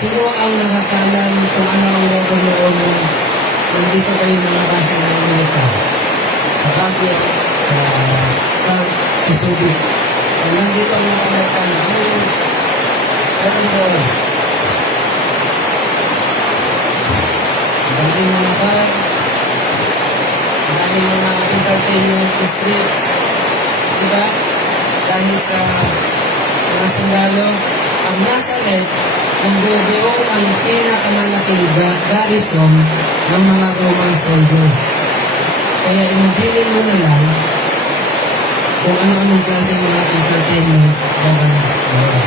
Sino ang nakakalam kung ano ang meron noon nung nandito kayo mga basa ng militar? Sa Baguio, sa Camp, sa Subic. Kung nandito ang mga Amerikano, ano yung meron doon? Maraming mga bar, maraming mga entertainment districts, diba? Dahil sa mga sundalo, ang Nazaret, nandoon ang pinakamalaking garrison ng mga Roman soldiers. Kaya imagine mo na lang kung ano-anong klase mga entertainment naman meron.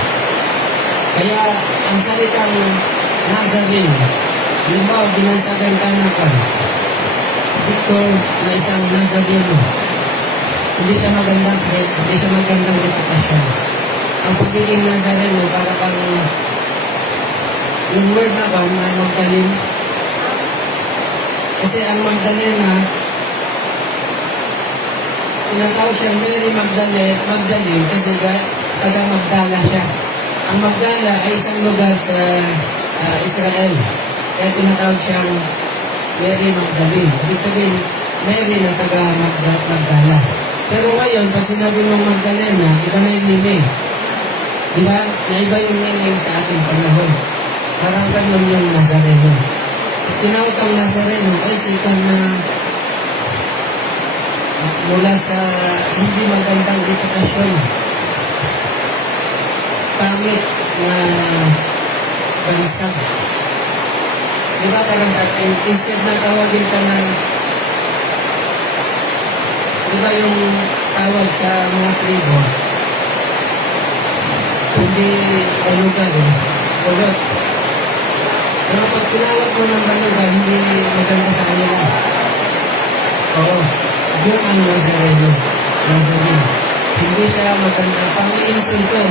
Kaya ang salitang Nazarene, yun mo, binansagan ka na ka. Victor na isang Nazareno. Hindi siya magandang reputasyon. Ang pagiging Nazareno, para kang yung word na ba na Magdalene. Kasi ang Magdalena, tinatawag siya Mary Magdalene kasi taga Magdala siya. Ang Magdala ay isang lugar sa Israel. Kaya tinatawag siyang Mary Magdalene. Ibig sabihin, Mary na taga Magdala. Pero ngayon, pag sinabi mong Magdalena, iba na yung meaning. Diba? Naiba yung meaning sa ating panahon. Parang ganun yung Nazareno. Tinawag ang Nazareno ay sikat na mula sa hindi magandang reputasyon. Pangit na bansa. Diba parang sa atin, instead na tawagin ka na, diba yung tawag sa mga tribo, hindi balugan kulot. Pero pag tinawag mo ng balugan, hindi maganda sa kanila. Oo, yun ang Nazareno. Hindi siya maganda. Pang-iinsulto.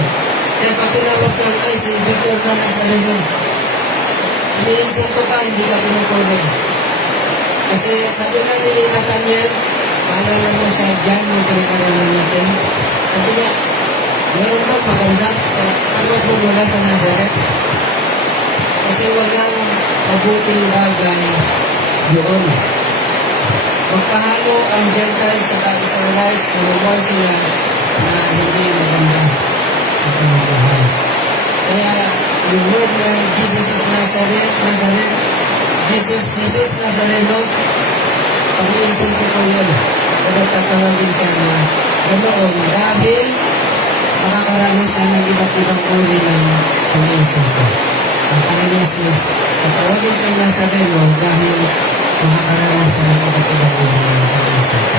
Kaya pag tinawag ka, ay, si Victor na Nazareno. Iniinsulto ka, hindi ka pinupulog. Kasi sabi nga ni Nathaniel, maalala mo siya dyan, yung pinag-aralan natin. Sabi niya, meron ba maganda sa tawag mo mula sa Nazaret? Kasi walang mabuting bagay doon. Magkahalo ang Gentiles sa Israelites na lumar sila na hindi maganda sa pamumuhay. Kaya yung word na Jesus of Nazareth, Jesus Nazareno, pag-iinsulto ko yun. Pero tatawagin siya na ganoon dahil makakarami siya ng iba't ibang uri ng pag-iinsulto. Ang Panginoon Jesus, tatawagin siya Nazareno dahil makakarami siya ng iba't ibang uri ng pag-iinsulto.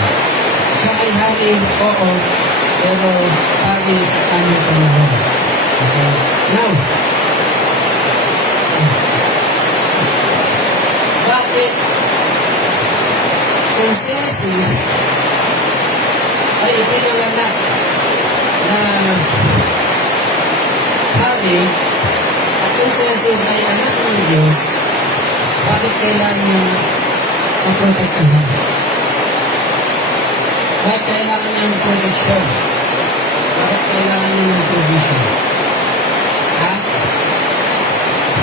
Siya ay hari, oo, pero hari sa kanyang panahon. Okay? Now, bakit kung si Jesus ay ipinanganak na hari at kung si Jesus ay anak ng Diyos, bakit kailangan niyang maprotektahan? Bakit kailangan niya ng protection? Bakit kailangan niya ng provision? Ha?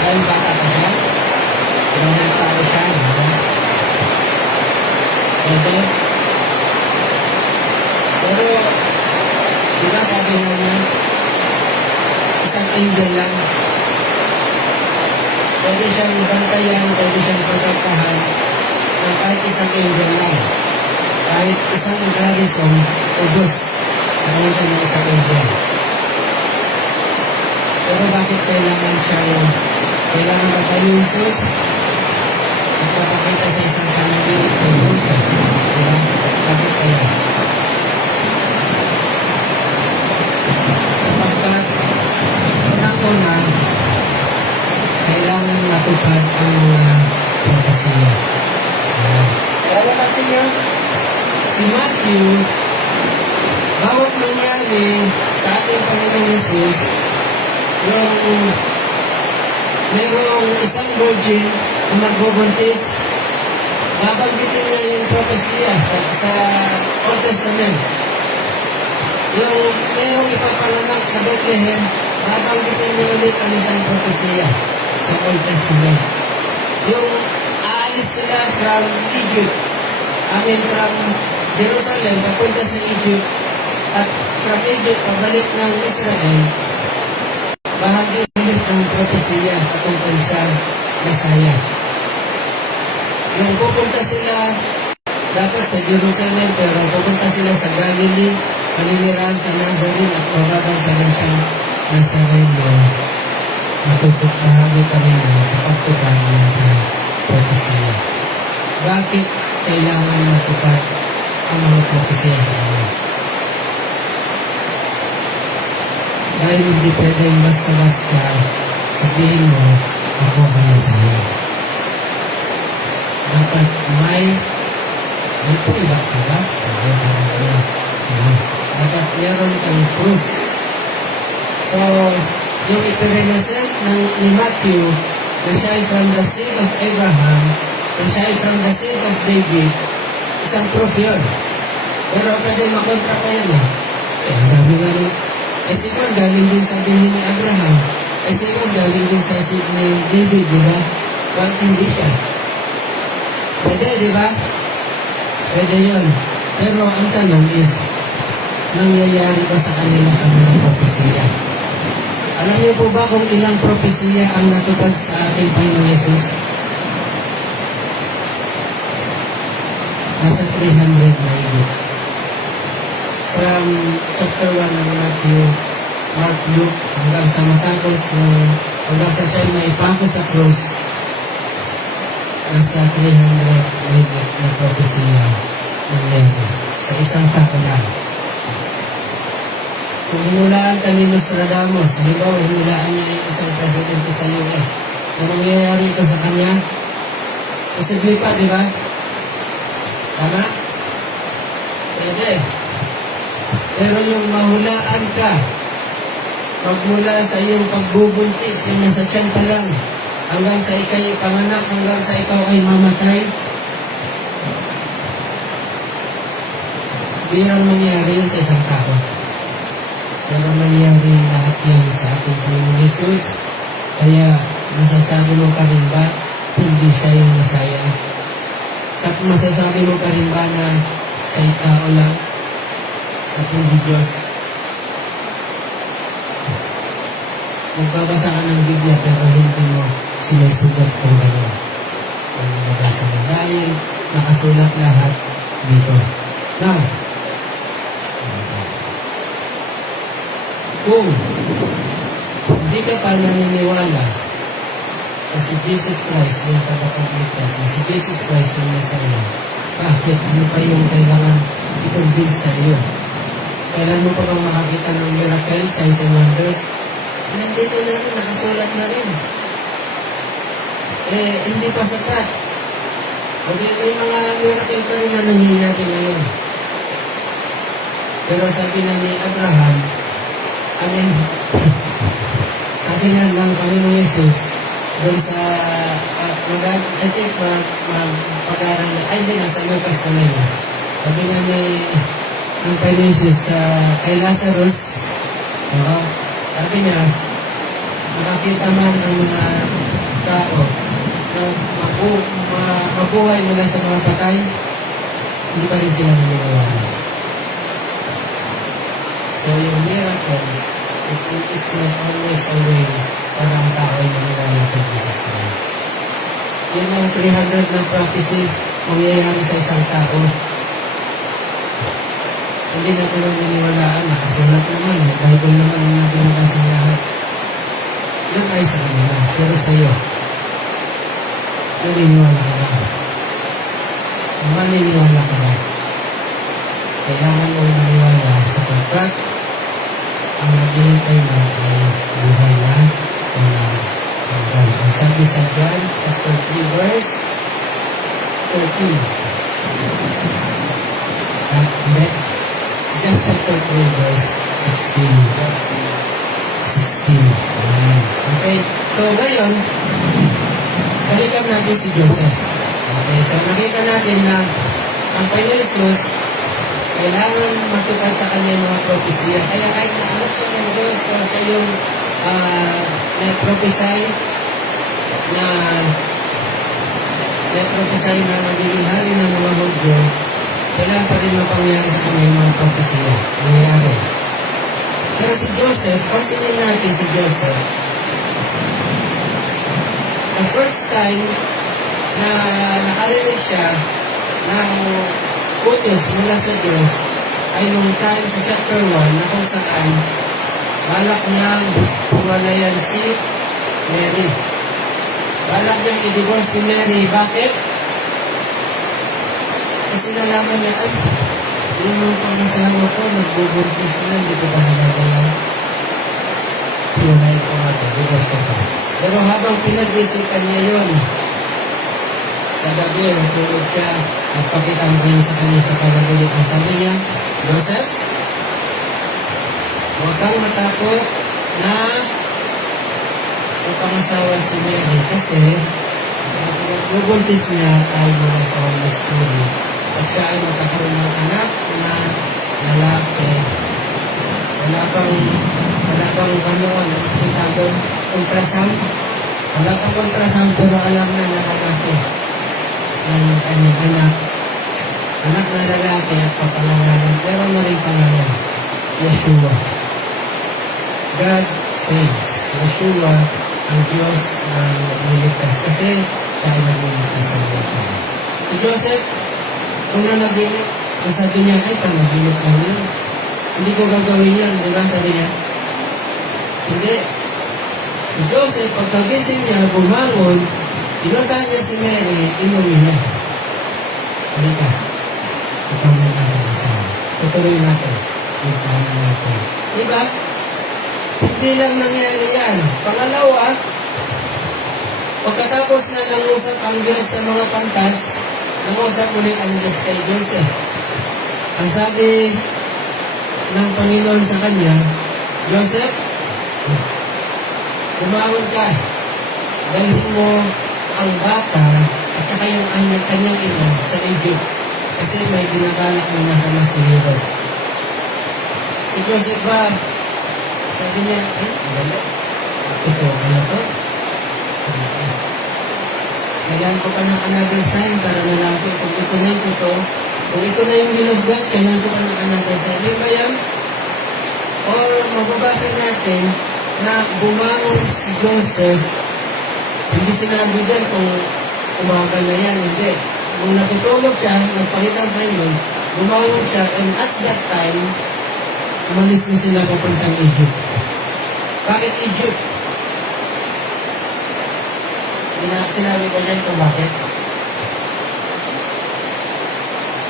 Dahil bata pa siya? Dahil tao siya, diba? Pwede? Pero, diba sabi nga niya, isang angel lang. Pwede siyang bantayan, pwede siyang protektahan ng kahit isang angel lang. Kahit isang garrison o Diyos sa kanya ng isang angel. Pero bakit kailangan magtayo yung Jesus? Nagpapakita sa isang panaginip ng bulsa. Diba? Bakit kaya? Sapagkat, unang-una, kailangan matupad ang mga propesiya. Kaya natin yun? Si Matthew, bawat nangyari sa ating Panginoong Jesus, yung mayroong isang virgin na magbubuntis, babanggitin niya yung propesiya sa Old Testament. Yung mayroong ipapanganak sa Bethlehem, babanggitin niya ulit ang isang propesiya. sa Old Testament. Yung aalis sila from Egypt, from Jerusalem, papunta sa Egypt, at from Egypt, pabalik ng Israel, bahagi ulit ng propesya patungkol sa Messiah. Yung pupunta sila dapat sa Jerusalem, pero pupunta sila sa Galilee, maninirahan sa Nazareth at bababang sa nasyang Nazareno. Bahagi pa rin sa pagtupad sa propesya. Bakit kailangan matupad ang mga propesya sa kanya? Dahil hindi pwedeng basta-basta sabihin mo, ako ang Messiah. Dapat may po iba ka ba? Dapat meron kang proof. So, yung ipirepresent ni Matthew na siya ay from the seed of Abraham, na siya ay from the seed of David, isang proof yun. Pero pwede makontra pa yun eh. Ang dami nga rin. Siguro galing din sa bini ni Abraham. Siguro galing din sa seed ni David, di ba? Bakit hindi siya? Pwede, di ba? Pwede yun. Pero ang tanong is, nangyayari ba sa kanila ang mga propesya? Alam niyo po ba kung ilang propesya ang natupad sa ating Panginoong Yesus? Nasa 300 na higit. From chapter 1 ng Matthew, Mark, Luke, hanggang sa matapos hanggang sa siya na ipako sa cross, nasa 300 na propesya nangyari sa isang tao lang. Kung hinulaan ka ni Nostradamus, halimbawa hinulaan niya yung isang presidente sa US, na nangyayari ito sa kanya, posible pa, di ba? Tama? Pwede. Pero yung mahulaan ka, magmula sa iyong pagbubuntis, yung nasa tiyan pa lang, hanggang sa ikay panganak, hanggang sa ikaw ay mamatay, bihang mangyari yun sa isang tao. Pero mangyari lahat yan sa ating Panginoon Yesus. Kaya masasabi mo pa rin ba, hindi siya yung Masaya? Masasabi mo pa rin ba na sa tao lang at hindi Diyos? Nagbabasa ka ng Biblia pero hindi mo sinusugat kung gano'n. Kung nabasa mo dahil nakasulat lahat dito. Now, kung hindi ka pa naniniwala na si Jesus Christ yung tagapagligtas, na si Jesus Christ yung Messiah, bakit? Ano pa yung kailangan i-convince sa iyo? Kailan mo pa bang makakita ng miracle, signs and wonders? Nandito na rin, nakasulat na rin. Hindi pa sapat. May mga miracle pa rin na nangyayari ngayon. Pero sabi na ni Abraham, sabi nga ng Panginoong Yesus, doon sa, I think, pag-aaral, hindi na, sa Lucas talaga. Sabi nga ng Panginoong Yesus, kay Lazarus, sabi niya, nakakita man ang mga tao na mabuhay mula sa mga patay, hindi pa rin sila naniniwala. So yung miracles, it's not always a way para ang tao ay naniniwala kay Jesus Christ. Yun ang 300 na prophecy mangyayari sa isang tao. Hindi natin ang naniniwalaan, nakasulat naman, may Bible naman ang natinabas ng lahat. Yun ay sa kanila, pero sa iyo, naniniwala ka ba? Maniniwala ka ba? Kailangan mong maniwala sapagkat ang naghihintay mo ay buhay na walang hanggan. Ang sabi sa John, chapter 3, verse 13. John chapter 3, verse 16. 16. Okay, so ngayon, balikan natin si Joseph. Okay, so nakita natin na ang Panginoon Jesus, kailangan matupad sa kanya mga propesya. Kaya kahit na anak siya ng Diyos, kung siya yung nag-prophesy, na prophesy na magiging hari ng mga Hudyo, kailangan pa rin mapangyari sa kanya yung mga propesya. Nangyayari. Pero si Joseph, pansinin natin si Joseph, the first time na nakarinig siya ng utos mula sa Diyos ay nung time sa chapter 1 na kung saan balak niyang pumalayan si Mary. Balak niyang i-divorce si Mary. Bakit? Kasi nalaman niya, ay, yung pangasawa ko, nagbubuntis na, hindi ko pa nagagalaw. Pinunay ko nga ito, divorce ko pa. Pero habang pinag-isipan niya yun, sa gabi, natulog siya, nagpakita mo kayo sa kanya sa panagulitan. Sabi niya, Joseph, huwag kang matakot na pangasawa si Mary kasi bubuntis niya ay mula sa Holy Spirit at siya ay magkakaroon ng anak na lalaki. Wala pang gano'n, sintagong ultrasound. Wala pang ultrasound pero alam na lalaki ng kanyang anak. Anak na lalaki at papangalan. Pero na rin pangalan, Yeshua. God saves. Yeshua ang Diyos ng militas. Kasi siya ay nagliligtas sa buhay. Si Joseph, kung nanaginip, sabi niya, ay, panaginip lang yun. Hindi ko gagawin yan, di ba? Sabi niya, hindi. Si Joseph, pagkagising niya, bumangon, inuntahan niya si Mary, inumin niya. Halika, ikaw na ang asawa. Tutuloy natin. Ikaw natin. Di ba? Hindi lang nangyari yan. Pangalawa, pagkatapos na nangusap ang Diyos sa mga pantas, nangusap ulit ang Diyos kay Joseph. Ang sabi ng Panginoon sa kanya, Joseph, bumangon ka. Dalhin mo ang bata at saka yung kanyang ina sa Egypt. Kasi may binabalak na masama si Herod. Si Joseph ba, sabi niya, ay, dali. Ito, ano to? Kailangan ko pa ng another sign para malapit. Kung ito na yung ito, kung ito na yung will of God, kailangan ko pa ng another sign. Di ba yan? O mababasa natin na bumangon si Joseph, hindi sinabi din kung umagal na yan, hindi. Kung natutulog siya, nagpakita pa yun, bumangon siya, and at that time, umalis na sila papuntang Egypt. Bakit Egypt? Sinabi ko dyan kung bakit.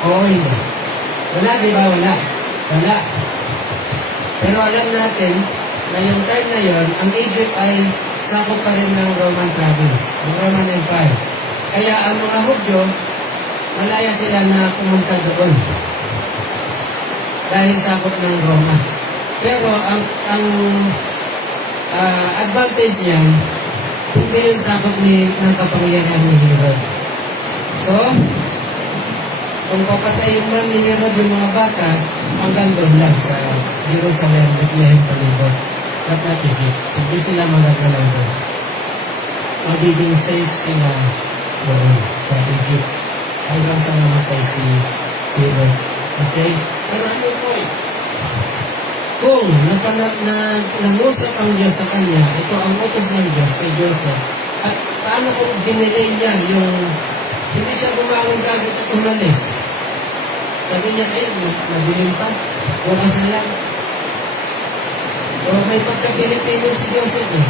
Oo, hindi. Wala, di ba? Wala. Pero alam natin na yung time na yon, ang Egypt ay sakop pa rin ng Roman province, ng Roman Empire. Kaya ang mga Hudyo, malaya sila na pumunta doon. Dahil sakop ng Roma. Pero ang advantage niyan, hindi yung sakop ng kapangyarihan ni Herod. So, kung papatayin man ni Herod yung mga bata, hanggang doon lang sa Jerusalem, Bethlehem, palibot. At not Egypt. Hindi sila magagalaw doon. Magiging safe sila doon sa Egypt. Hanggang sa mamatay si Herod. Okay? Pero ano yung point? Kung nangusap ang Diyos sa kanya, ito ang utos ng Diyos kay Joseph. At paano kung dinelay niya yung hindi siya bumangon kagad at umalis? Sabi niya, ay, madilim pa. Bukas na lang. O may pagka-Pilipino si Joseph eh.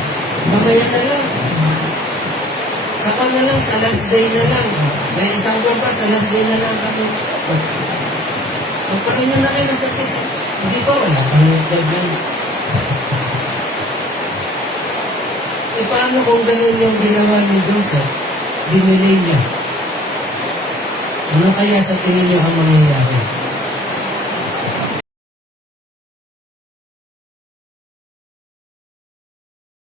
Mamaya na lang. Saka na lang, sa last day na lang. May isang buwan pa, sa last day na lang kami. Magpakin nyo na kayo sa kisa. Hindi pa, wala pang deadline. E paano kung ganun yung ginawa ni Joseph? Dinilay niya. Ano kaya sa tingin niyo ang mangyayari?